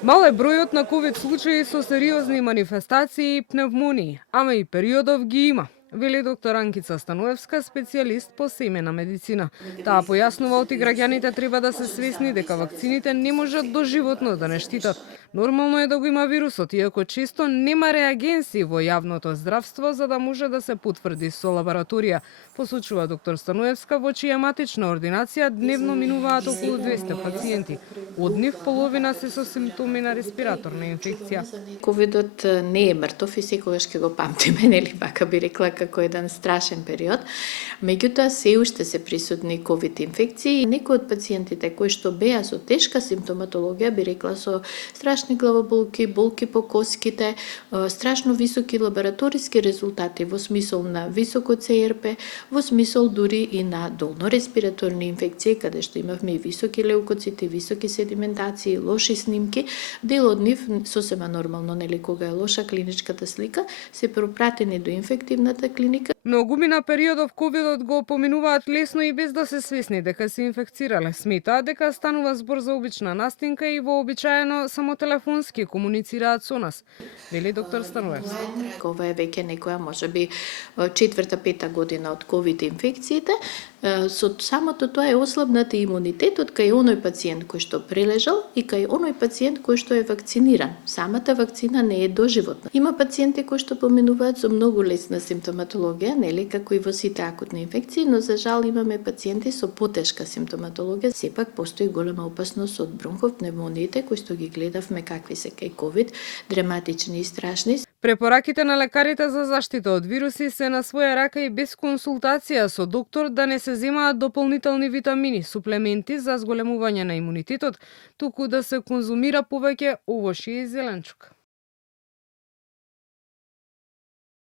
Мал е бројот на ковид случаи со сериозни манифестации и пневмонии, ама и периодов ги има, вели доктор Анкица Стануевска, специјалист по семена медицина. Таа појаснува оти граѓаните треба да се свесни дека вакцините не можат доживотно да не штитат. Нормално е да го има вирусот, иако често нема реагенси во јавното здравство за да може да се потврди со лабораторија, посочува доктор Стануевска, во чија матична ординација дневно минуваат околу 200 пациенти. Од нив половина се со симптоми на респираторна инфекција. Ковидот не е мртов и секогаш ќе го памтиме, нели пака би рекла како еден страшен период. Меѓутоа се уште се присутни ковид инфекции. Некои од пациентите кои што беа со тешка симптоматологија, би рекла со страшни главоболки, болки по коските, страшно високи лабораториски резултати во смисол на високо ЦРП, во смисол дури и на долно респираторни инфекции, каде што имавме и високи леукоцити, високи седиментации, лоши снимки. Дел од нив сосема нормално, нели кога е лоша клиничката слика, се пропратени до инфективната клиника. Многумина периодов ковидот го поминуваат лесно и без да се свесни дека се инфекцирале. Сметаат дека станува збор за обична настинка и вообичаено само телефонски комуницираат со нас, вели доктор Стануевска. Ова е веќе некоја можеби 4-5 година од ковид инфекциите. Со самото тоа е ослабнат имунитетот кај оној пациент кој што прележал и кај оној пациент кој што е вакциниран. Самата вакцина не е доживотна. Има пациенти кои што поминуваат со многу лесна симптоматологија, нели како и во сите акутни инфекции, но за жал имаме пациенти со потешка симптоматологија. Сепак постои голема опасност од бронхопневмониите кои што ги гледавме какви се кај ковид, драматични и страшни. Препораките на лекарите за заштита од вируси се на своја рака и без консултација со доктор да не се земаат дополнителни витамини, суплементи за зголемување на имунитетот, туку да се конзумира повеќе овошје и зеленчук.